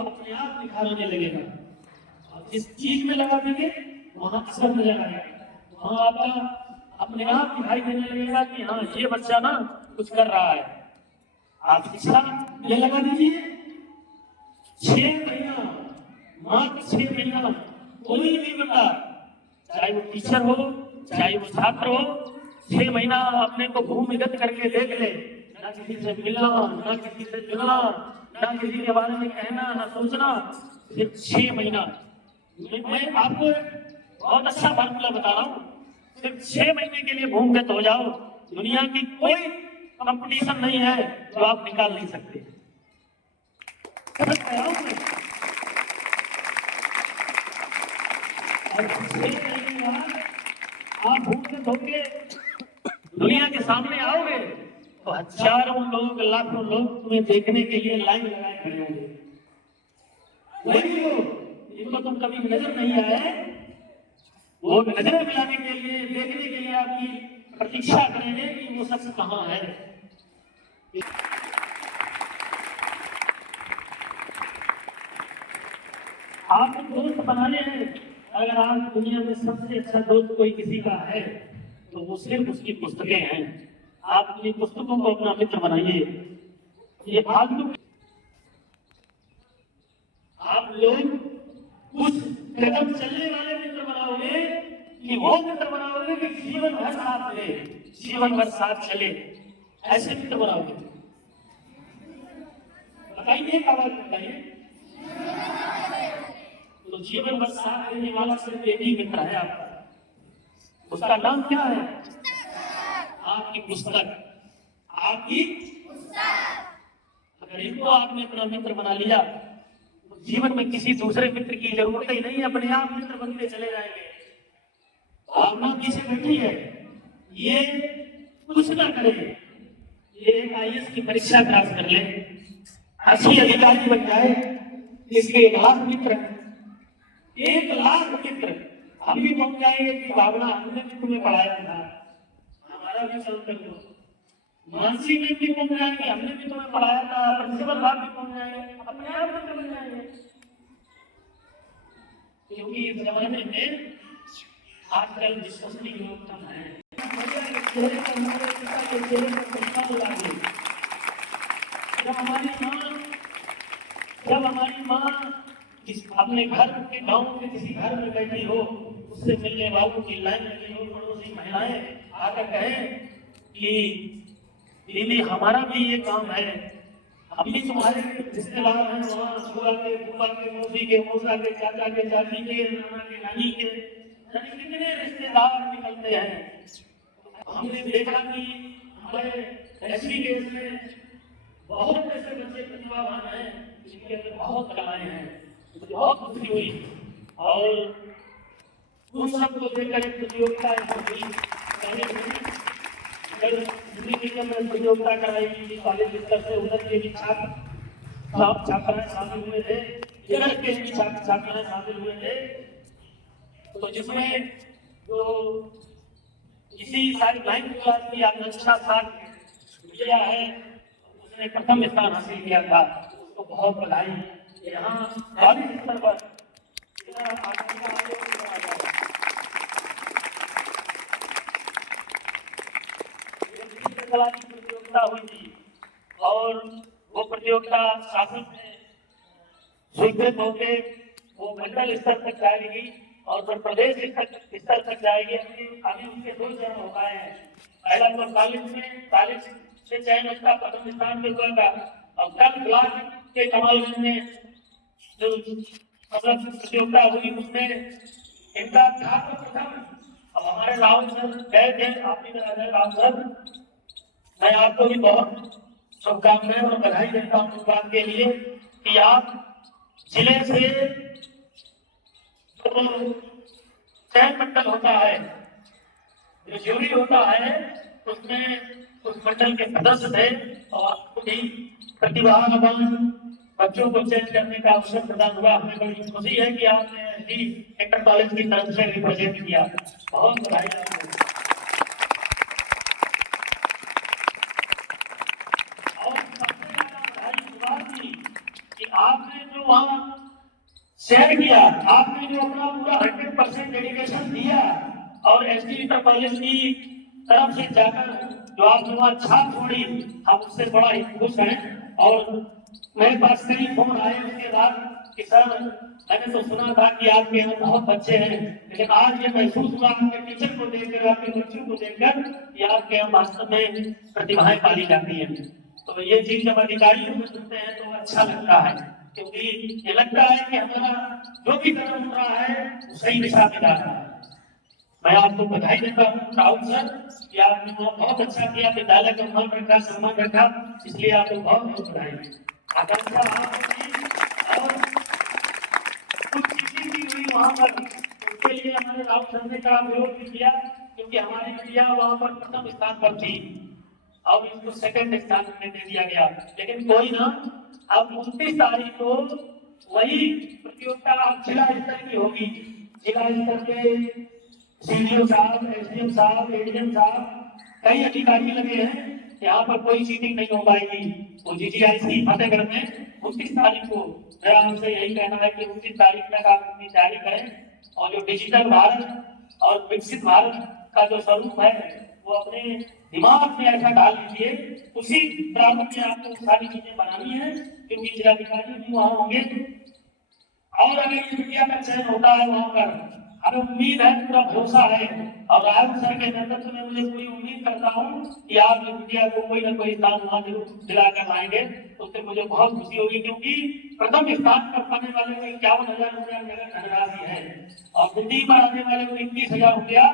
अपने आप निखार होने लगेगा। और जिस चीज में लगा देंगे वहां असर नजर आएगा, वहां आपका अपने आप दिखाई देने लगेगा कि हाँ ये बच्चा ना कुछ कर रहा है। आप शिक्षा ये लगा दीजिए 6 महीना, मात्र 6 महीना, कोई भी बंदा चाहे वो टीचर हो चाहे वो छात्र हो 6 महीना अपने को भूमिगत करके देख ले, ना किसी से मिलना ना किसी से जुड़ना ना किसी के बारे में कहना ना सोचना, सिर्फ 6 महीना। मैं आपको बहुत अच्छा फार्मूला बता रहा हूँ, सिर्फ 6 महीने के लिए भूमिगत हो जाओ, दुनिया की कोई कंपटीशन नहीं है जो आप निकाल नहीं सकते। आप भूमिगत होके दुनिया के सामने आओगे तो हजारों लोग लाखों लोग तुम्हें देखने के लिए लाइन लगाए खड़े होंगे। वही लोग जिनको तुम कभी नजर नहीं आए वो नजर मिलाने के लिए देखने के लिए आपकी प्रतीक्षा करेंगे कि वो शख्स कहाँ है। आप दोस्त बनाने हैं, अगर आज दुनिया में सबसे अच्छा दोस्त कोई किसी का है तो वो सिर्फ उसकी पुस्तकें हैं। आप अपनी पुस्तकों को अपना मित्र बनाइए। ये फालतू आप लोग उस कदम चलने वाले मित्र बनाओगे कि वो मित्र बनाओगे कि जीवन भर साथ चले, जीवन भर साथ चले, ऐसे मित्र बनाओगे। बताइए क्या बात बताइए। तो जीवन भर साथ रहने वाला सिर्फ एक ही मित्र है आपका, उसका नाम क्या है? आपकी पुस्तक, आपकी पुस्तक। अगर इनको आपने अपना मित्र बना लिया तो जीवन में किसी दूसरे मित्र की जरूरत ही नहीं है, अपने आप मित्र बनते चले जाएंगे। भावना पीछे बैठी है, ये कुछ ना करे, ये एक IAS की परीक्षा पास कर ले, अच्छी अधिकारी बन जाए, इसके 1,00,000 मित्र, 1,00,000 मित्र हम भी पहुंच जाएंगे कि भावना हमने भी तुम्हें पढ़ाया था, हमारा भी काम कर लो। मानसी में भी पहुंच जाएंगे, हमने भी तुम्हें पढ़ाया था, प्रिंसिपल साहब भी पहुंच जाएंगे, अपने आप मित्र बन जाएंगे। क्योंकि इस जमाने में आजकल विश्वसनीय लोग कम है। जब हमारी माँ अपने घर के गांव के किसी घर में बैठी हो, उससे मिलने वालों की लाइन लगी हो, पड़ोसी महिलाएं आकर कहें कि दीदी हमारा भी ये काम है, हम भी तुम्हारे रिश्तेदार हैं, वहाँ बुआ के बुआ के मौसी के मौसा के चाचा के चाची के नाना के नानी के कितने रिश्तेदार निकलते हैं। हमने देखा कि हमारे ऐसी केस में बहुत ऐसे बच्चे प्रतिभावान हैं जिनके अंदर बहुत कलाएं हैं, बहुत खुशी हुई। और उन सबको लेकर एक प्रतियोगिता प्रतियोगिता कराई गई कॉलेज स्तर से, उधर के भी छात्राएं शामिल हुए थे, इधर के भी छात्राएं शामिल हुए थे। तो जिसमें जो इसी सारी 9th क्लास की आकांक्षा किया है उसने प्रथम स्थान हासिल किया था, उसको बहुत बधाई। यहाँ कॉलेज स्तर पर प्रतियोगिता हुई थी और वो प्रतियोगिता शासन में स्वीकृत होकर वो मंडल स्तर तक जाएगी और फिर प्रदेश स्तर तक जाएगी। अभी उसके 2 चरण हो पाए हैं। पहला तो कॉलेज से चयन उसका प्रथम स्थान पे हुआ था और कल ब्लॉक के कमालगंज में जो प्रतियोगिता हुई उसमें इनका छात्र प्रथम। अब हमारे राहुल सर गए थे, आपकी तरह राहुल सर, मैं आपको भी बहुत शुभकामनाएं और बधाई देता हूँ इस बात के लिए कि आप जिले से चयन मंडल होता है, जो ज्यूरी होता है उसमें उस मंडल के सदस्य थे और आपको भी प्रतिभावान बच्चों को चयन करने का अवसर प्रदान हुआ। हमें बड़ी खुशी है कि आपने इंटर कॉलेज की तरफ से रिप्रेजेंट किया, बहुत बधाई आपको। और सबसे ज्यादा बधाई इस बात की कि आपने जो वहां शेयर किया, आपने जो अपना पूरा 100% डेडिकेशन दिया और एसटी इंटर कॉलेज की तरफ से जाकर जो आपने वहां छाप छोड़ी, हम उससे बड़ा ही खुश हैं। और मेरे पास कई फोन आए उसके बाद कि सर मैंने तो सुना था कि आपके यहाँ बहुत बच्चे हैं, लेकिन आज ये महसूस हुआ आपके टीचर को देखकर, आपके बच्चों को देखकर कि आपके यहाँ वास्तव में प्रतिभाएं पाली जाती हैं। तो ये चीज जब अधिकारी हमें सुनते हैं तो अच्छा लगता है, क्योंकि ये लगता है कि हमारा जो भी कदम उठ रहा है वो सही दिशा में जा रहा है। मैं आपको बधाई देता हूँ राहुल सर कि आपने बहुत अच्छा किया, विद्यालय का मान रखा, सम्मान रखा, इसलिए आपको बहुत बहुत बधाई। आकांक्षा और कुछ चीजें भी हुई वहां पर, उसके लिए हमारे राहुल सर ने का विरोध भी किया, क्योंकि हमारी बेटियां वहां पर प्रथम स्थान पर थी और इसको सेकंड स्थान में दे दिया गया। लेकिन कोई ना, अब 29 तारीख को वही प्रतियोगिता जिला स्तर की होगी। जिला स्तर के सीडीओ साहब, एसडीएम साहब, एडीएम साहब, कई अधिकारी लगे हैं, यहाँ पर कोई चीटिंग नहीं हो पाएगी। वो जीजीआईसी फतेहगढ़ में 29 तारीख को, मेरा उनसे यही कहना है कि 29 तारीख तक आप अपनी तैयारी करें और जो डिजिटल भारत और विकसित भारत का जो स्वरूप है वो अपने दिमाग में ऐसा डाल लीजिए, उसी प्रारूप में आपको सारी चीजें बनानी है, क्योंकि जिलाधिकारी भी वहां होंगे। और अगर इस मीडिया का चयन होता है वहां पर, हमें उम्मीद है, पूरा भरोसा है, और राहुल सर के नेतृत्व में मुझे पूरी उम्मीद करता हूँ कि आप मीडिया को कोई ना कोई स्थान वहां जरूर दिलाकर लाएंगे, तो उससे मुझे बहुत खुशी होगी, क्योंकि प्रथम स्थान पर पाने वाले को 51,000 रुपया नगद धनराशि है और द्वितीय पर आने वाले को 21,000 रुपया,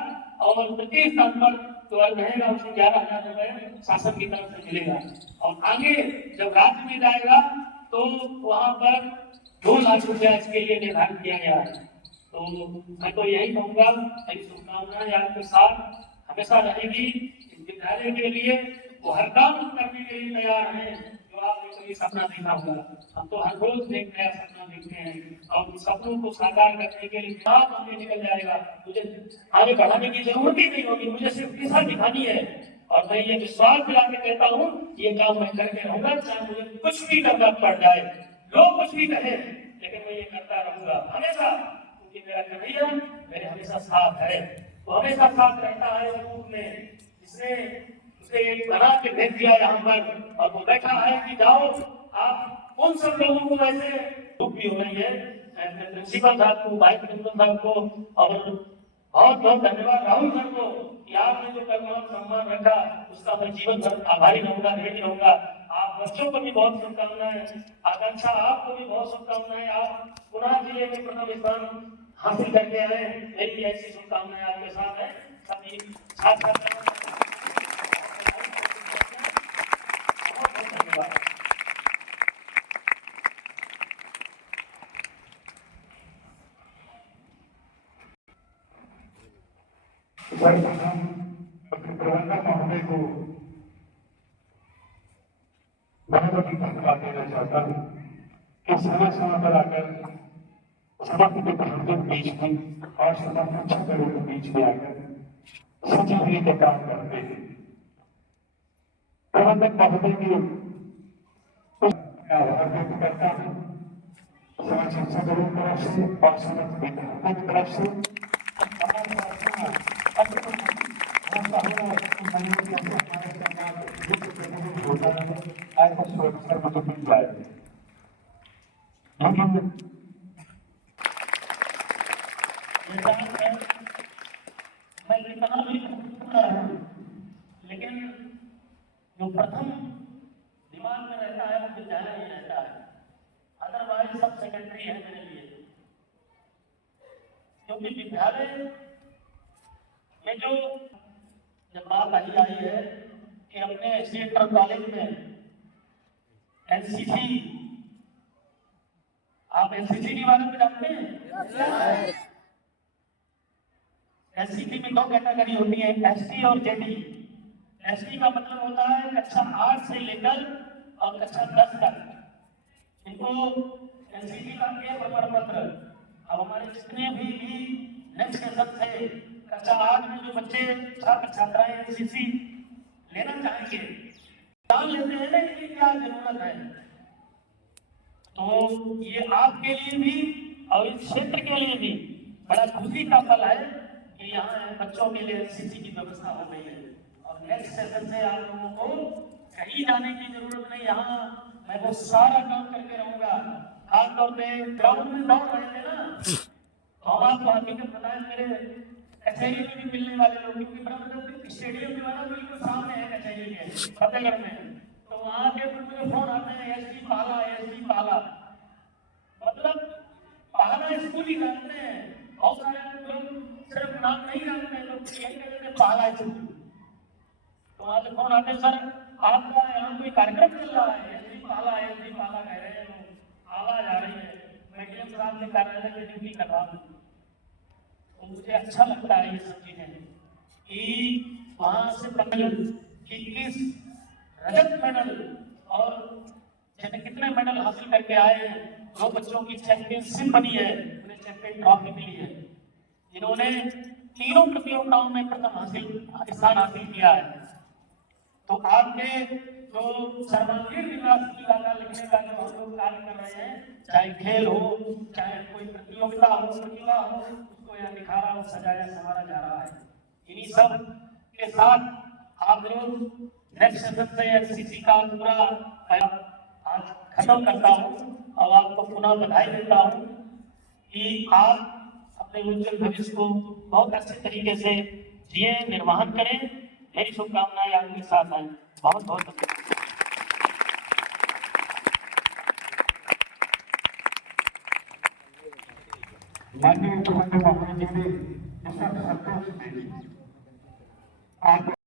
और तृतीय स्थान पर जो रहेगा उसे 11,000 रुपये शासन की तरफ से मिलेगा। और आगे जब राज्य में जाएगा तो वहां पर 2 लाख रुपया इसके लिए निर्धारित किया गया है। तो मैं तो यही कहूंगा, मेरी शुभकामनाएं आपके साथ हमेशा रहेगी। इस विद्यालय के लिए वो हर काम करने के लिए तैयार हैं जो आपने कभी सपना देखा होगा। हम तो हर रोज एक नया सपना देखते हैं और उन सपनों को साकार करने के लिए काम हमें निकल जाएगा। मुझे आगे बढ़ाने की जरूरत ही नहीं होगी, मुझे सिर्फ दिशा दिखानी है और मैं ये विश्वास दिला के कहता हूँ ये काम मैं करके रहूंगा, चाहे मुझे कुछ भी करना पड़ जाए, लोग कुछ भी कहें, लेकिन मैं ये करता रहूंगा हमेशा, क्योंकि मेरा कन्हैया मेरे हमेशा साथ है। वो हमेशा साथ रहता है रूप में, जिसने उसे बना के भेज दिया यहाँ पर और वो बैठा है कि जाओ आप उन सब लोगों को, वैसे दुख भी हो रही है प्रिंसिपल साहब को, वाइस प्रिंसिपल साहब को, और बहुत बहुत धन्यवाद राहुल सर को कि आपने जो कर्म सम्मान रखा उसका मैं जीवन भर आभारी रहूंगा, ऋणी रहूंगा। आप बच्चों को भी बहुत शुभकामनाएं, आकांक्षा आपको भी बहुत शुभकामनाएं, आप पुनः जिले में प्रथम स्थान हासिल करके आए, मेरी ऐसी शुभकामनाएं आपके साथ है। सभी छात्र बहुत धन्यवाद। सर्वप्रथम प्रबंधक महोदय को बहुत अधिक धन्यवाद देना चाहता हूँ कि समय समय पर आकर समस्त विद्यार्थियों के बीच में और समस्त छात्रों के बीच में आकर सचिव के काम करते हैं। प्रबंधक महोदय की आभार व्यक्त करता हूँ समस्त शिक्षकों की तरफ से और समस्त विद्यार्थियों की तरफ से। लेकिन जो प्रथम दिमाग में रहता है वो विद्यालय ही रहता है, अदरवाइज सब सेकेंडरी है मेरे लिए। क्योंकि विद्यालय में जो जब बात आई है कि अपने इंटर कॉलेज में एनसीसी, आप एनसीसी के बारे में जानते हैं? एनसीसी में 2 कैटेगरी होती है, एसटी और जेडी। एसटी का मतलब होता है कक्षा 8 से लेकर और कक्षा 10 तक, इनको एनसीसी का प्रमाण पत्र। अब हमारे जितने भी नेक्स्ट सेशन थे कक्षा 8 में जो बच्चे छात्र छात्राएं एनसीसी लेना चाहेंगे, जान लेते हैं ना कि क्या जरूरत है। तो ये आपके लिए भी और इस क्षेत्र के लिए भी बड़ा खुशी का पल है कि यहाँ बच्चों के लिए एनसीसी की व्यवस्था हो गई है। और नेक्स्ट सेशन से आप लोगों को कहीं जाने की जरूरत नहीं, यहाँ मैं वो सारा काम करके रहूंगा। खासतौर पे ग्राउंड में दौड़ रहे थे ना, तो हम आपको हकीकत बताएं, मेरे कचहरी में भी मिलने वाले लोग, क्योंकि ब्रह्मदत्त स्टेडियम जो है ना बिल्कुल सामने है कचहरी के फतेहगढ़ में, तो वहां के मुझे फोन आते हैं एसडी पाला, एसडी पाला, मतलब पाला स्कूल ही जानते हैं। बहुत सारे लोग सिर्फ नाम नहीं जानते हैं, तो यही कहते हैं पाला स्कूल। तो वहां से फोन आते हैं, सर आपका यहाँ कोई कार्यक्रम चल रहा है, एसडी पाला कह रहे हैं लोग, आवाज आ रही है, मैं डीएम साहब के कार्यालय में ड्यूटी कर रहा हूँ। तो मुझे अच्छा लगता है ये सब चीजें कि वहां से पकड़ कि किस रजत मेडल और जैसे कितने मेडल हासिल करके आए हैं। दो बच्चों की चैंपियनशिप बनी है, उन्हें चैंपियन ट्रॉफी मिली है, जिन्होंने तीनों प्रतियोगिताओं में प्रथम स्थान हासिल किया है। तो आपके जो सर्वांगीण विकास की गाथा लिखने का जो हम लोग कार्य कर रहे हैं, चाहे खेल हो, चाहे कोई प्रतियोगिता हो, प्रतिभा हो, उसको यहाँ निखारा और सजाया संवारा जा रहा है। इन्हीं सब के साथ आप लोग नेक्स्ट सेशन से एनसीसी का पूरा आज खत्म करता हूँ और आपको पुनः बधाई देता हूँ कि आप अपने उज्जवल भविष्य को बहुत अच्छे तरीके से जिए, निर्वहन करें। मेरी शुभकामनाएं आपके साथ हैं। बहुत बहुत धन्यवाद। माननीय मुख्यमंत्री महोदय जी ने इस वक्त संतोष देवी आप